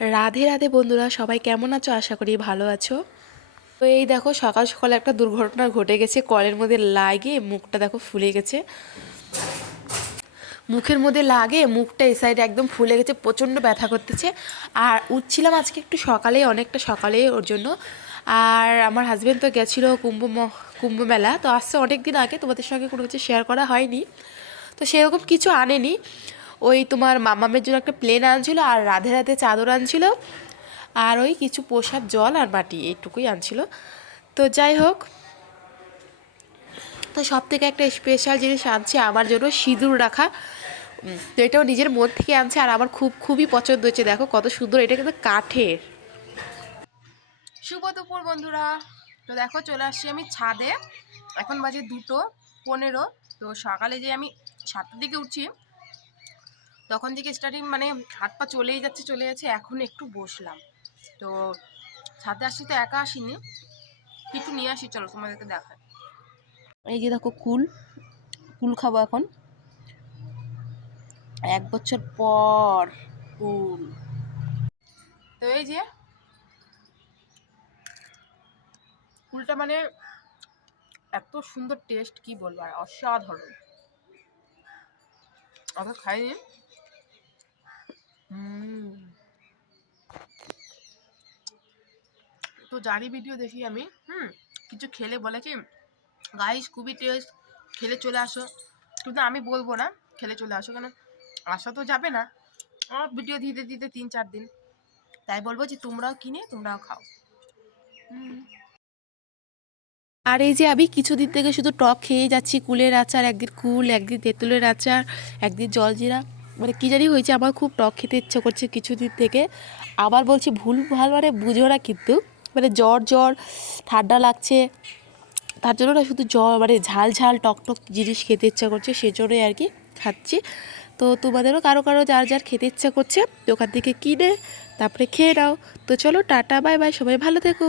রাধে রাধে বন্ধুরা, সবাই কেমন আছো? আশা করি ভালো আছো। তো এই দেখো, সকাল সকালে একটা দুর্ঘটনা ঘটে গেছে। কলের মধ্যে লাগে মুখটা দেখো ফুলে গেছে। মুখের মধ্যে লাগে মুখটা এই সাইডে একদম ফুলে গেছে, প্রচণ্ড ব্যথা করতেছে। আর উঠছিলাম আজকে একটু সকালে, অনেকটা সকালে ওর জন্য। আর আমার হাজব্যান্ড তো গেছিল কুম্ভ কুম্ভ মেলা। তো আসছে অনেক দিন আগে, তোমাদের সঙ্গে কোনো কিছু শেয়ার করা হয়নি। তো সেরকম কিছু আনেনি। ওই তোমার মামামের জন্য একটা প্লেন আনছিল আর রাধে রাধে চাদর আনছিল আর ওই কিছু প্রসাদ, জল আর মাটি এইটুকুই আনছিল। তো যাই হোক, তো সব থেকে একটা স্পেশাল জিনিস আনছে আমার জন্য, সিঁদুর রাখা। তো এটাও নিজের মন থেকে আনছে আর আমার খুব, খুবই পছন্দ হয়েছে। দেখো কত সুন্দর, এটা কিন্তু কাঠের। শুভ দুপুর বন্ধুরা। তো দেখো চলে আসছি আমি ছাদে। এখন বাজে দুটো পনেরো। তো সকালে যে আমি সাতটার দিকে উঠছি তখন থেকে স্টার্টিং মানে হাত পা চলেই যাচ্ছে চলে যাচ্ছে এখন একটু বসলাম। তো ছাদে আসছি তো একা আসিনি। কিছু নিয়ে আসি চলো তোমাদেরকে দেখায় এই যে দেখো কুল কুল খাব এখন। এক বছর পর কুল। তো এই যে কুলটা মানে এত সুন্দর টেস্ট কি বলব আর অসাধারণ। আগে খাইনি। হুম। তো জারি ভিডিও দেখি আমি, হুম, কিছু খেলে বলে কি গাইস খুবই টেস্ট খেলে চলে আসো। কিন্তু আমি বলব না, খেলে চলে আসো, কেন? আসা তো যাবে না। আমার ভিডিও দিতে দিতে তিন, চার দিন। তাই বলব যে তোমরাও কিনে, তোমরাও খাও। আর এই যে আমি কিছুদিন থেকে শুধু টক খেয়ে যাচ্ছি, কুলের আচার, একদিন কুল, একদিন তেঁতুলের আচার, একদিন জলজিরা। মানে কী জানি হয়েছে, আমার খুব টক খেতে ইচ্ছে করছে কিছুদিন থেকে। আবার বলছি, ভুল, ভালো মানে বুঝো না কিন্তু। মানে জ্বর জ্বর, ঠান্ডা লাগছে। তার জন্য না শুধু জ্বর মানে ঝাল ঝাল, টক টক জিনিস খেতে ইচ্ছা করছে, সেজন্যই আর কি খাচ্ছি। তো তোমাদেরও কারও কারও যার যার খেতে ইচ্ছা করছে দোকান থেকে কিনে, তারপরে খেয়ে নাও। তো চলো, টাটা, বাই বাই, সবাই ভালো থেকো।